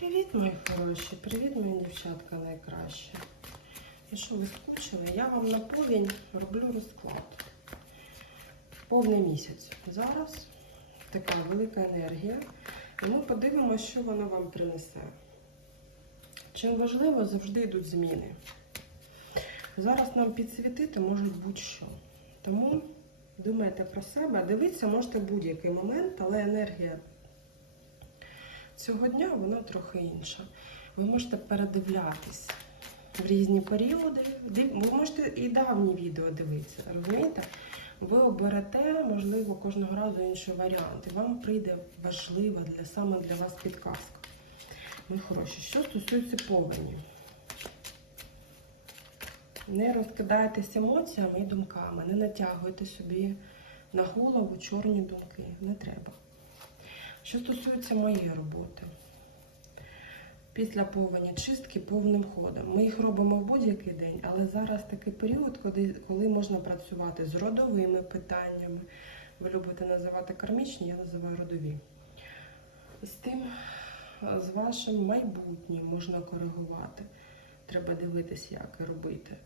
Привіт, мої хороші, привіт, мої дівчатка найкраще. І що ви скучили? Я вам на повінь роблю розклад. Повний місяць. Зараз така велика енергія. І ми подивимося, що вона вам принесе. Чим важливо, завжди йдуть зміни. Зараз нам підсвітити можуть будь-що. Тому думайте про себе, дивіться, можете будь-який момент, але енергія цього дня вона трохи інша. Ви можете передивлятись в різні періоди. Ви можете і давні відео дивитися, розумієте? Ви оберете, можливо, кожного разу інший варіант. І вам прийде важлива для саме для вас підказка. Ми хороші. Що стосується повені. Не розкидайтесь емоціями і думками, не натягуйте собі на голову чорні думки. Не треба. Що стосується моєї роботи, після повені чистки повним ходом. Ми їх робимо в будь-який день, але зараз такий період, коли, коли можна працювати з родовими питаннями. Ви любите називати кармічні, я називаю родові. З тим, з вашим майбутнім можна коригувати. Треба дивитися, як і робити.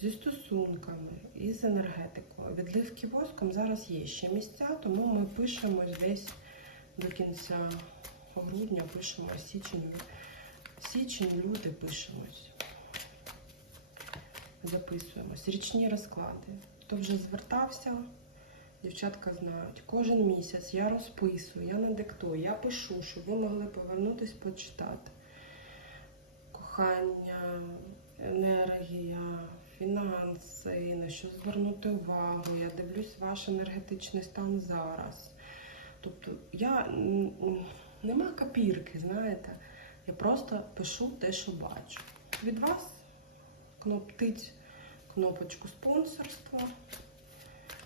Зі стосунками і з енергетикою. Відливки воском зараз є ще місця, тому ми пишемо десь до кінця грудня, пишемо січень. Січень, люди пишемось. Записуємось. Річні розклади. Хто вже звертався, дівчатка знають. Кожен місяць я розписую, я не диктую, я пишу, щоб ви могли повернутися почитати. Кохання, енергія, фінанси, на що звернути увагу. Я дивлюсь ваш енергетичний стан зараз. Тобто я нема копірки, знаєте. Я просто пишу те, що бачу. Від вас кноптить кнопочку спонсорства,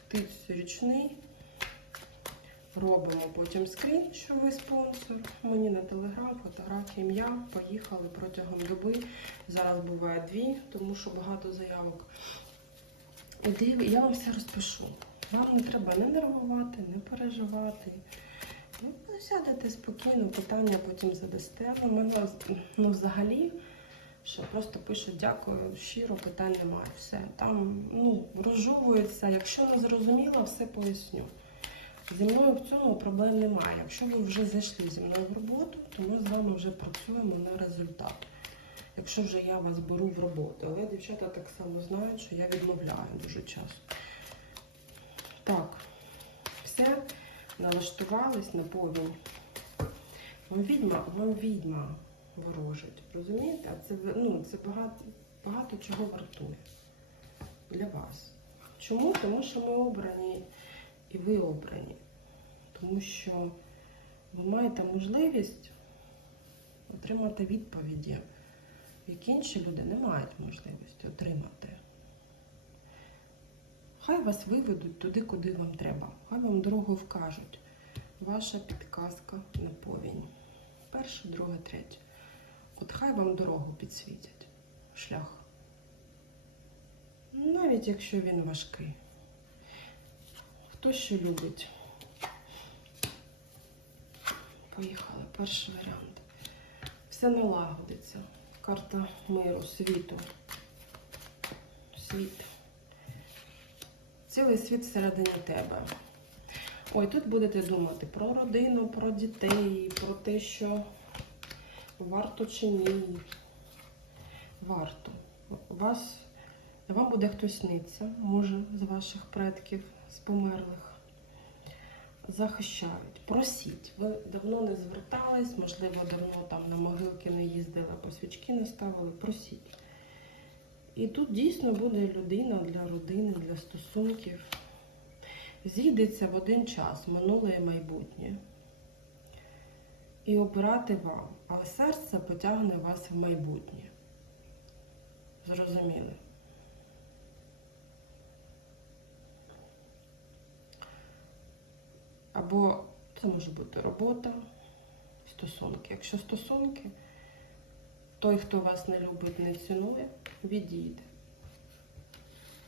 тиць річний. Робимо потім скрін, що ви спонсор. Мені на телеграм, фотографії, ім'я. Поїхали протягом доби. Зараз буває дві, тому що багато заявок. І я вам все розпишу. Вам не треба не нервувати, не переживати. Ви сядете спокійно, питання потім задасте. Ну, мене ну, взагалі ще просто пишуть дякую, щиро питань немає. Все. Там ну, розжовується. Якщо не зрозуміло, все поясню. Зі мною в цьому проблем немає. Якщо ви вже зайшли зі мною в роботу, то ми з вами вже працюємо на результат. Якщо вже я вас беру в роботу. Але дівчата так само знають, що я відмовляю дуже часто. Так, все, налаштувались на повінь. Вам відьма, вам відьма ворожить. Розумієте? А це, ну, це багато, багато чого вартує для вас. Чому? Тому що ми обрані і ви обрані. Тому що ви маєте можливість отримати відповіді, які інші люди не мають можливості отримати. Хай вас виведуть туди, куди вам треба. Хай вам дорогу вкажуть. Ваша підказка на повінь. Перше, друге, третє. От хай вам дорогу підсвітять. Шлях. Навіть якщо він важкий. Хто що любить? Поїхали. Перший варіант. Все налагодиться. Карта миру, світу. Світ. Цілий світ всередині тебе. Ой, тут будете думати про родину, про дітей, про те, що варто чи ні. Варто. Вас, вам буде хтось сниться, може, з ваших предків, з померлих. Захищають. Просіть. Ви давно не звертались, можливо, давно там на могилки не їздили, або свічки не ставили. Просіть. І тут дійсно буде людина для родини, для стосунків. Зійдеться в один час минуле і майбутнє. І обирати вам, але серце потягне вас в майбутнє. Зрозуміли? Або це може бути робота, стосунки. Якщо стосунки, той, хто вас не любить, не цінує, відійде.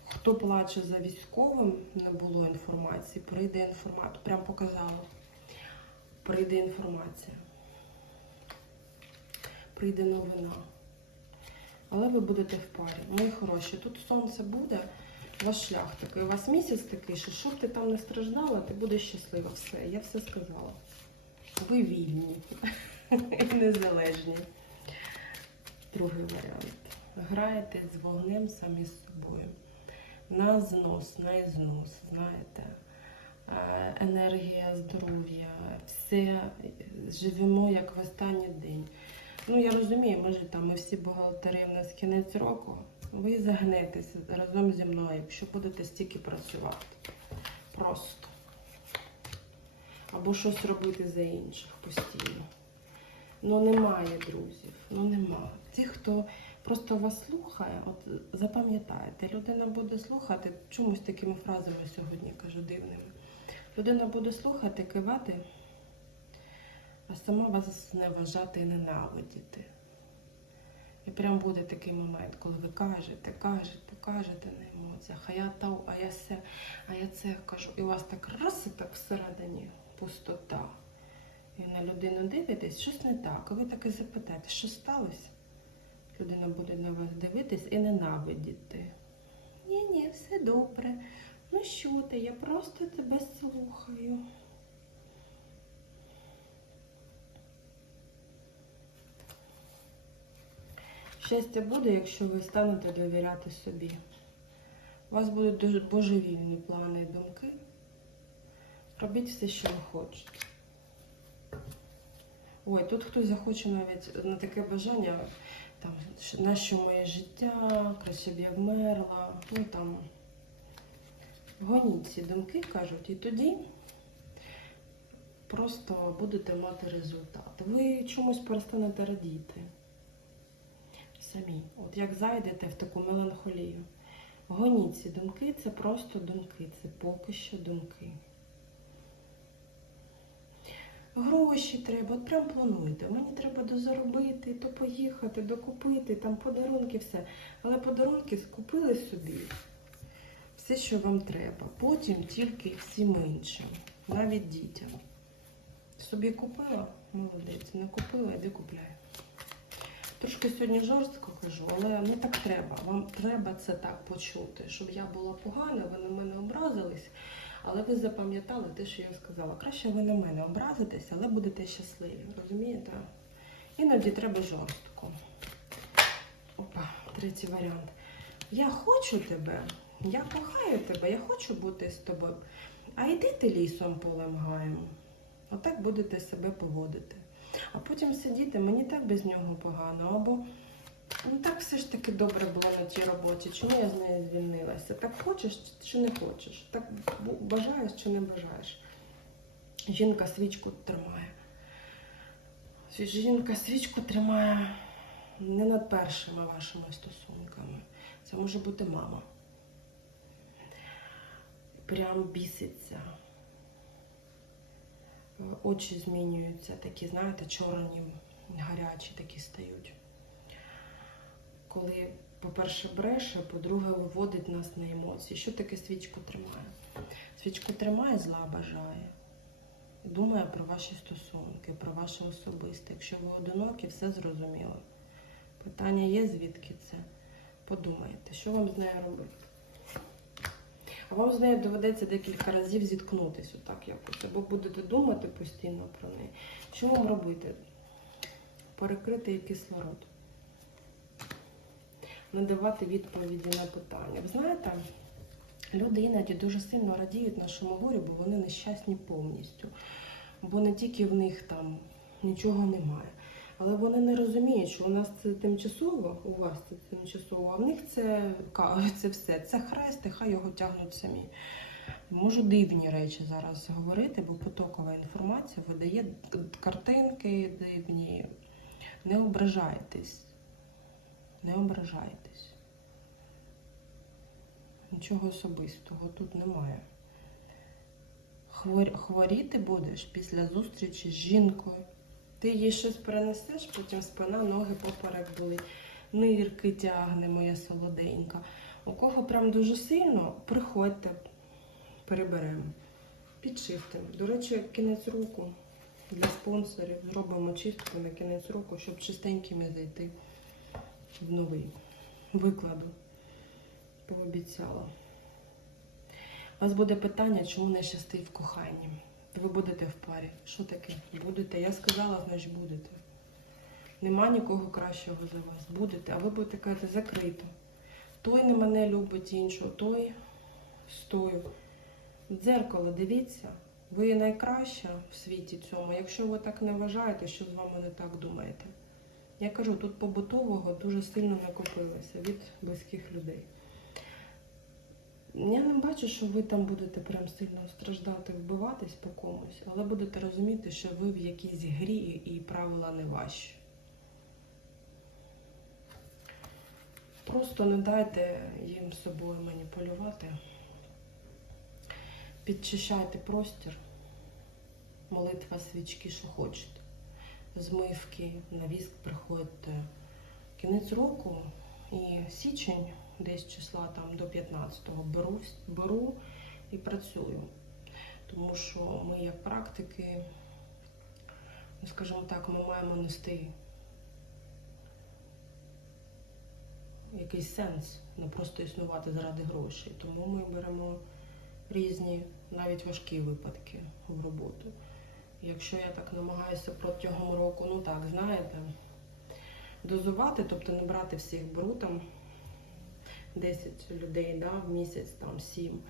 Хто плаче за військовим, не було інформації, прийде інформація. Прям показала. Прийде інформація. прийде новина. Але ви будете в парі. Мої хороші, тут сонце буде, ваш шлях такий, у вас місяць такий, що щоб ти там не страждала, ти будеш щаслива. Все, я все сказала. Ви вільні і незалежні. Другий варіант. Граєте з вогнем самі з собою. На знос, на ізнос, знаєте. Енергія, здоров'я, все живемо як в останній день. Ну, я розумію, може там ми всі бухгалтери в нас кінець року. Ви загнетеся разом зі мною, якщо будете стільки працювати. Просто. Або щось робити за інших постійно. Ну немає друзів, ну нема. Ті, хто просто вас слухає, от запам'ятайте, людина буде слухати чомусь такими фразами сьогодні кажу дивними. Людина буде слухати, кивати, а сама вас зневажати і ненавидіти. І прям буде такий момент, коли ви кажете, кажете, кажете на емоціях, а я то, а я се, а я це кажу. І у вас так раз і так всередині пустота. І на людину дивитесь, щось не так. А ви таки запитаєте, що сталося? Людина буде на вас дивитись і ненавидіти. Ні, ні, все добре. Ну що ти, я просто тебе слухаю. Щастя буде, якщо ви станете довіряти собі. У вас будуть дуже божевільні плани і думки. Робіть все, що ви хочете. Ой, тут хтось захоче навіть на таке бажання, там, на що моє життя, краще б я вмерла. Ну там гоніть ці думки, кажуть, і тоді просто будете мати результат. Ви чомусь перестанете радіти самі. От як зайдете в таку меланхолію. Гоніть ці думки, це просто думки, це поки що думки. Гроші треба, от прям плануйте. Мені треба дозаробити, то поїхати, докупити, там подарунки, все. Але подарунки скупили собі все, що вам треба. Потім тільки всім іншим, навіть дітям. Собі купила, молодець, не купила, іди купляй. Трошки сьогодні жорстко кажу, але ну так треба. Вам треба це так почути, щоб я була погана, ви на мене образились, але ви запам'ятали те, що я сказала. Краще ви на мене образитесь, але будете щасливі. Розумієте? Іноді треба жорстко. Опа, третій варіант. Я хочу тебе, я кохаю тебе, я хочу бути з тобою. А йди ти лісом полем гаєм. Отак будете себе поводити. А потім сидіти, мені так без нього погано, або ну так все ж таки добре було на тій роботі. Чому я з нею звільнилася? Так хочеш чи не хочеш? Так бажаєш чи не бажаєш? Жінка свічку тримає. Жінка свічку тримає не над першими вашими стосунками. Це може бути мама. Прям біситься. Е, Очі змінюються, такі, знаєте, чорні, гарячі такі стають. Коли, по-перше, бреше, по-друге, виводить нас на емоції. Що таке свічку тримає? Свічку тримає, зла бажає. Думає про ваші стосунки, про ваше особисте. Якщо ви одинокі, все зрозуміло. Питання є, звідки це? Подумайте, що вам з нею робити? А вам з нею доведеться декілька разів зіткнутися отак якось. Або будете думати постійно про неї. Що вам робити? Перекрити кислород. Надавати відповіді на питання. Ви знаєте, люди іноді дуже сильно радіють нашому горю, бо вони нещасні повністю. Бо не тільки в них там нічого немає. Але вони не розуміють, що у нас це тимчасово, у вас це тимчасово, а в них це, це все. Це хрест, і хай його тягнуть самі. Можу дивні речі зараз говорити, бо потокова інформація видає картинки дивні. Не ображайтесь. Не ображайтесь. Нічого особистого тут немає. Хворіти будеш після зустрічі з жінкою. Ти їй щось принесеш, потім спина, ноги поперек болить, нирки тягне, моя солоденька. У кого прям дуже сильно, приходьте, переберемо. Підшифтимо. До речі, кінець руку. для спонсорів. Зробимо чистку на кінець року, щоб чистенькими зайти в новий викладу. Пообіцяла. У вас буде питання, чому не щастить в коханні. Ви будете в парі. Що таке? Будете. Я сказала, значить будете. Нема нікого кращого за вас. Будете, а ви будете казати закрито. Той не мене любить іншого, той стою. Дзеркало дивіться, ви найкраща в світі цьому. Якщо ви так не вважаєте, що з вами не так думаєте. Я кажу, тут побутового дуже сильно накопилося від близьких людей. Я не бачу, що ви там будете прям сильно страждати, вбиватись по комусь, але будете розуміти, що ви в якійсь грі і правила не ваші. Просто не дайте їм собою маніпулювати. Підчищайте простір, молитва, свічки, що хочете. Змивки, на віск приходьте. Кінець року і січень, десь числа там до 15-го беру, беру і працюю. Тому що ми, як практики, ну, скажімо так, ми маємо нести якийсь сенс, не просто існувати заради грошей. Тому ми беремо різні, навіть важкі випадки в роботу. Якщо я так намагаюся протягом року, ну так, знаєте, дозувати, тобто не брати всіх, беру там 10 людей да, в місяць, там 7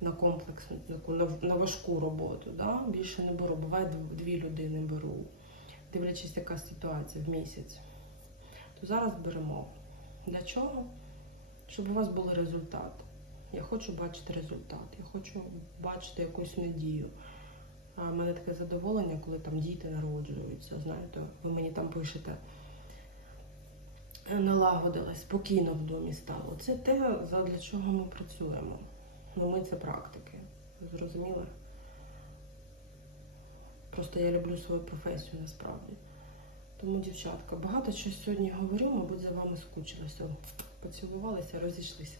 на комплексну, на, на важку роботу. Да? Більше не беру. Буває дві людини беру, дивлячись, яка ситуація в місяць. То зараз беремо. Для чого? Щоб у вас були результати. Я хочу бачити результат, я хочу бачити якусь надію. В мене таке задоволення, коли там діти народжуються. Знаєте, ви мені там пишете, налагодилась, спокійно в домі стало. Це те, для чого ми працюємо. Ну, ми це практики. Зрозуміли? Просто я люблю свою професію насправді. Тому, дівчатка, багато чого сьогодні говорю, мабуть, за вами скучилася. Поцілувалися, розійшлися.